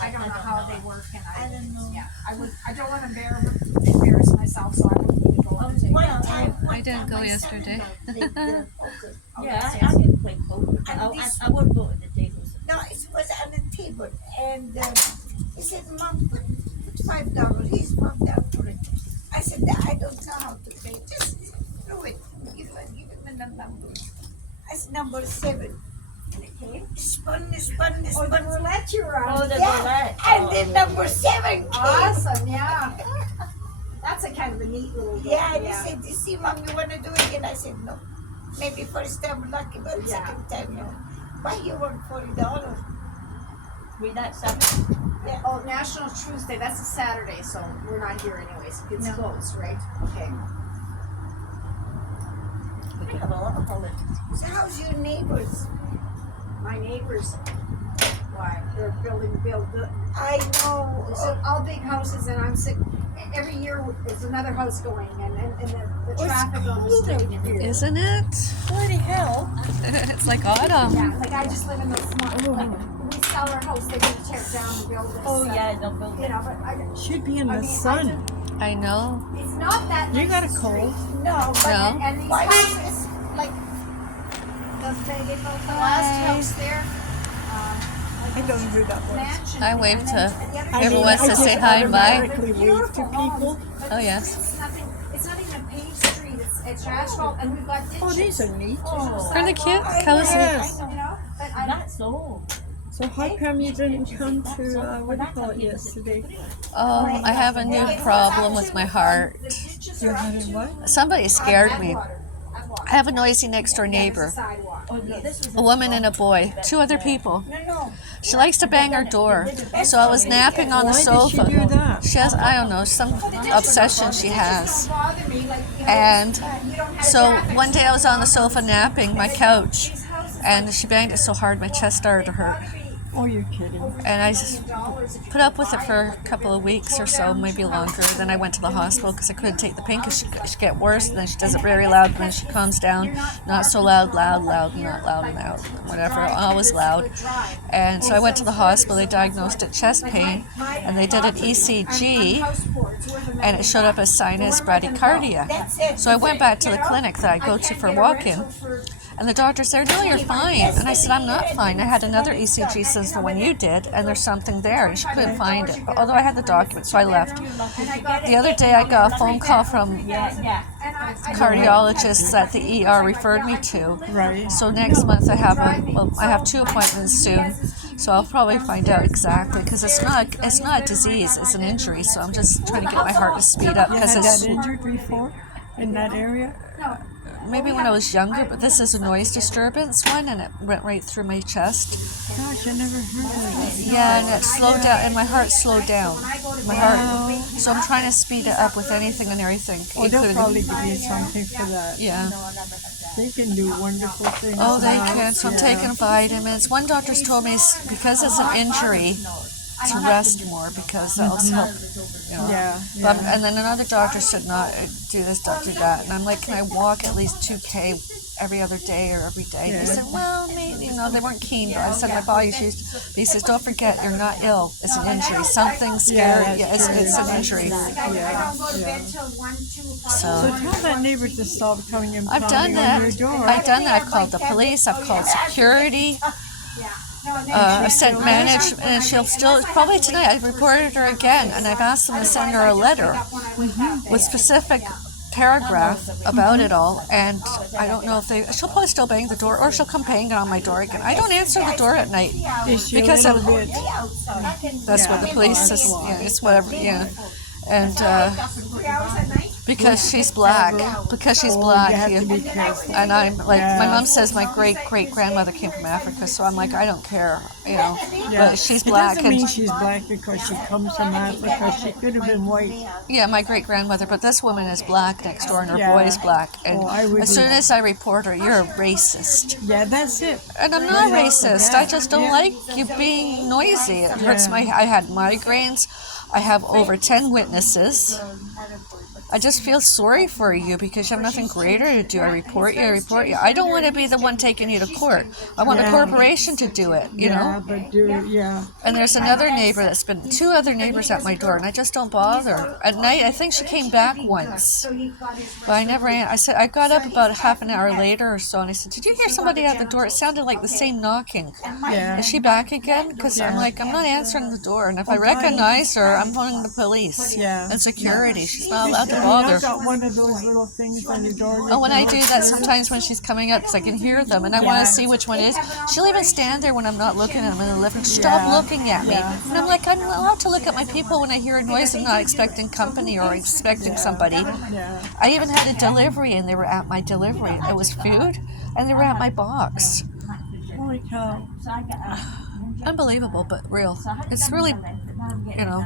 I don't know how they work, and I don't know. Yeah, I don't want to embarrass myself, so I wouldn't need to go and take One it. time, I didn't go my yesterday. son-in-law played poker. Yeah, I can play poker. And I would go to the tables. No, it was on the table, and he said, "Mom, put $5." He's $5 for it. I said, "I don't know how to play. Just throw it. Give him the number." I said, "Number 7." Okay. Spun. Oh, the roulette you're on. Oh, the Yeah, roulette. and then number 7 came. Awesome, yeah. That's a kind of a neat little game. Yeah, and he said, "You see, Mom, you want to do it?" And I said, "No. Maybe first time lucky, but Yeah. second time, no." Why you want $40? Read that something. Oh, National Truth Day. That's a Saturday, so we're not here anyways. It's No. closed, right? Okay. We have a lot of holidays. So how's your neighbors? My neighbors, why? They're building. I know. So all big houses, and I'm sick. Every year there's another house going, and the traffic on the street. Isn't it? Bloody hell. It's like autumn. Yeah, like I just live in the small. Like we sell our house, they're gonna tear it down and build this. Oh, yeah, don't build You know, but I. Should be in the I mean, sun. I know. It's not that. You nice got a street. cold? No, but No. And these why houses, like they built the last house there. I don't do that one. Mansion. I wave and to then the other everyone side- wants to say hi and bye. automatically wave to people. But Oh, yes. It's not even a paved street. It's asphalt, and we've got ditches. Oh, these are neat. Oh, Aren't they cute? I Cozy. Yes. You know, but I. that's old. So how come you didn't come to, what do you call it, yesterday? Oh, I have a new problem with my heart. The ditches You're are up having to what? Somebody scared me. Atwater. I have a noisy next door neighbor. Sidewalk. Oh, no, this was A woman and a boy. 2 other people. no. She likes to bang her door. So I was napping on the Why sofa. did she do that? She has, I don't know, some obsession she has. Don't bother me, like, you know, And you don't have so traffic. one day I was on the sofa napping, my couch, and she banged it so hard my chest started to hurt. Oh, you're kidding. And I just put up with it for a couple of weeks or so, maybe longer. Then I went to the hospital because I couldn't take the pain because she get worse. And then she does it very loud, and then she calms down. Not so loud, not loud, whatever, always loud. And so I went to the hospital. They diagnosed it chest pain, and they did an ECG, and it showed up as sinus bradycardia. So I went back to the clinic that I go to for walk-in. And the doctor said, "No, you're fine." And I said, "I'm not fine. I had another ECG since the one you did, and there's something there." And she couldn't find it, although I had the document, so I left. The other day, I got a phone call from cardiologists that the ER referred me to. Right. So next month, I have 2 appointments soon. So I'll probably find out exactly, because it's not a disease, it's an injury. So I'm just trying to get my heart to speed up You because had it's. that injured before in that area? Maybe when I was younger, but this is a noise disturbance one, and it went right through my chest. Gosh, I never heard of it. Yeah, and it slowed down, and my heart slowed down. My heart. So I'm trying to speed it up with anything and everything, Oh, they'll probably including. give you something for that. Yeah. They can do wonderful things. Oh, they now. can. So I'm Yeah. taking vitamins. One doctor's told me because it's an injury to rest more because that'll help. You know. Yeah, But, yeah. and then another doctor said not do this, don't do that. And I'm like, can I walk at least 2K every other day or every day? And he said, well, maybe, they weren't keen, but I said my body's used. He says, don't forget, you're not ill. It's an injury. Something scary. Yeah, it's an injury. Yeah. So So tell that neighbor to stop coming and I've done pounding on your that. door. I've done that. I've called the police. I've called security. I've sent management, and she'll still, probably tonight, I've reported her again, and I've asked them to send her a letter with specific paragraph about it all, and I don't know if she'll probably still bang the door, or she'll come banging on my door again. I don't answer the door at night, Is she because a little bit? that's what the police says, yeah, it's whatever, yeah. And because she's black, You have to be careful. and I'm like, my Yeah. mom says my great-great-grandmother came from Africa, so I'm like, I don't care, Yeah. but she's black. It doesn't mean she's black because she comes from Africa. She could have been white. Yeah, my great-grandmother, but this woman is black next door, and her Yeah. boy is black. And Oh, I would as soon be- as I report her, you're a racist. Yeah, that's it. And I'm not Yeah. racist. Yeah. I just don't Yeah. like you being noisy. It hurts Yeah. I had migraines. I have over 10 witnesses. I just feel sorry for you because you have nothing greater to do. I report you. I don't want to be the one taking you to court. I want a corporation to do it, you know? And there's another neighbor that's been, 2 other neighbors at my door, and I just don't bother. At night, I think she came back once. But I never, I said, I got up about half an hour later or so, and I said, did you hear somebody at the door? It sounded like the same knocking. Yeah. Is she back again? Because I'm like, I'm not answering the door. And if I recognize her, I'm phoning the police and security. She's not allowed to bother. I got one of those little things on your door. Oh, when I do that sometimes when she's coming up, because I can hear them, and I want to see which one it is. She'll even stand there when I'm not looking at them in the living room. Stop looking at me. And I'm like, I'm allowed to look at my people when I hear a noise and not expecting company or expecting somebody. I even had a delivery, and they were at my delivery. It was food, and they were at my box. Holy cow. Unbelievable, but real. It's really, you know,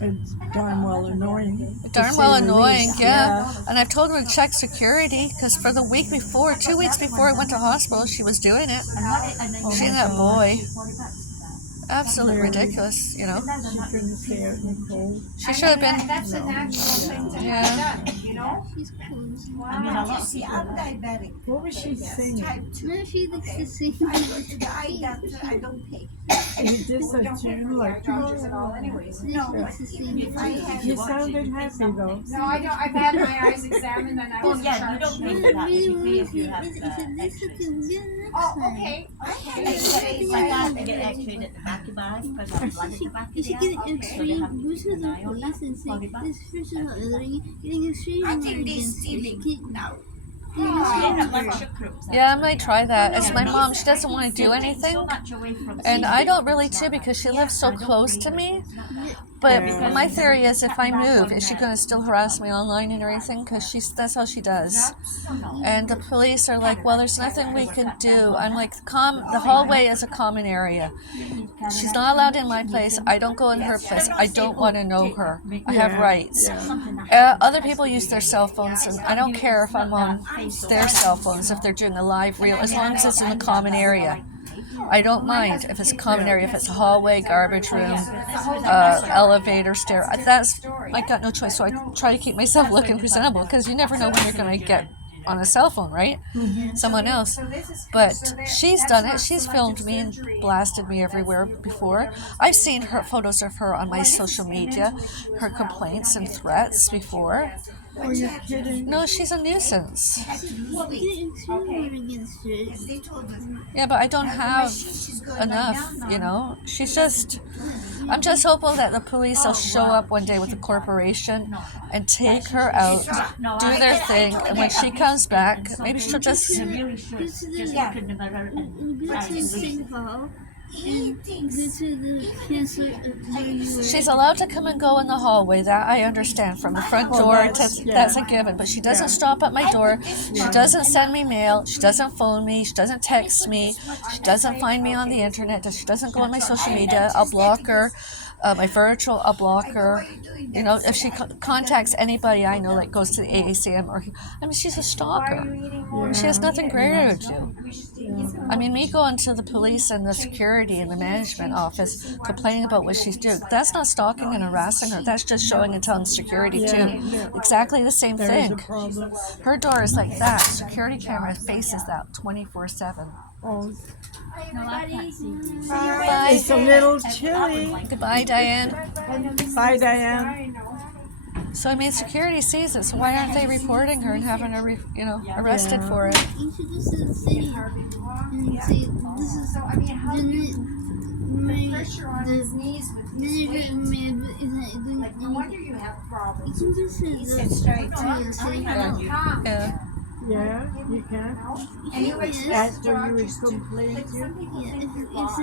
It's darn well annoying. darn well annoying, yeah. And I've told her to check security, because for the week before, 2 weeks before I went to hospital, she was doing it. She and that boy. Absolutely ridiculous, you know. She couldn't stay out in the cold. She should have been. That's a natural thing to Yeah. have done, you know? I mean, a lot of See, people. I'm diabetic. What was she singing? Type 2. No, If I go to the eye doctor, I don't pay. Is this a tune like? Doctors and all anyways. No, but if I have You sounded happy though. No, I don't, I've had my eyes examined and I Oh, was yeah, you don't charged. pay for that. You pay if you have Oh, okay. It's like that, they get x-rayed at the back of the eye because there's blood at the back of the eye. So they have to keep an eye on that. Plug it back. I think they're stealing now. Yeah, that lecture groups. Yeah, I might try that. It's my mom. She doesn't want to do anything. So much away from And I don't really too, because she lives so close to me. But my theory is, if I move, is she going to still harass me online and everything? Because that's how she does. And the police are like, well, there's nothing we can do. I'm like, the hallway is a common area. She's not allowed in my place. I don't go in her place. I don't want to know her. I have rights. Other people use their cell phones, and I don't care if I'm on their cell phones, if they're doing a live reel, as long as it's in the common area. I don't mind if it's a common area, if it's a hallway, garbage room, elevator, stair. That's, I got no choice. So I try to keep myself looking presentable, because you never know when you're going to get on a cell phone, right? Someone else. But she's done it. She's filmed me and blasted me everywhere before. I've seen her photos of her on my social media, her complaints and threats before. Oh, you're kidding. No, she's a nuisance. They told us. Yeah, but I don't have enough, you know. I'm just hopeful that the police will show up one day with a corporation and take her out, do their thing, and when she comes back, maybe she'll just... really should just look in the mirror and try to read. He thinks She's allowed to come and go in the hallway, that I understand, from the front door, that's a given, but she doesn't stop at my door, she doesn't send me mail, she doesn't phone me, she doesn't text me, she doesn't find me on the internet, she doesn't go on my social media, I'll block her, my virtual, I'll block her. You know, if she contacts anybody I know that goes to the AACM, or I mean, she's a stalker. She has nothing greater to do. I mean, me going to the police and the security and the management office complaining about what she's doing, that's not stalking and harassing her. That's just showing and telling security too. Exactly the same thing. Her door is like that. Security camera faces that 24/7. Oh, Bye. it's a little chilly. Goodbye, Diane. Bye, Diane. So I mean, security sees it. So why aren't they reporting her and having her, arrested for it? So, I mean, how do you pressure on his knees with his weight? Like, no wonder you have problems. he said straight. Yeah. Yeah, you can. And you After you would complain to. some people think you're boss.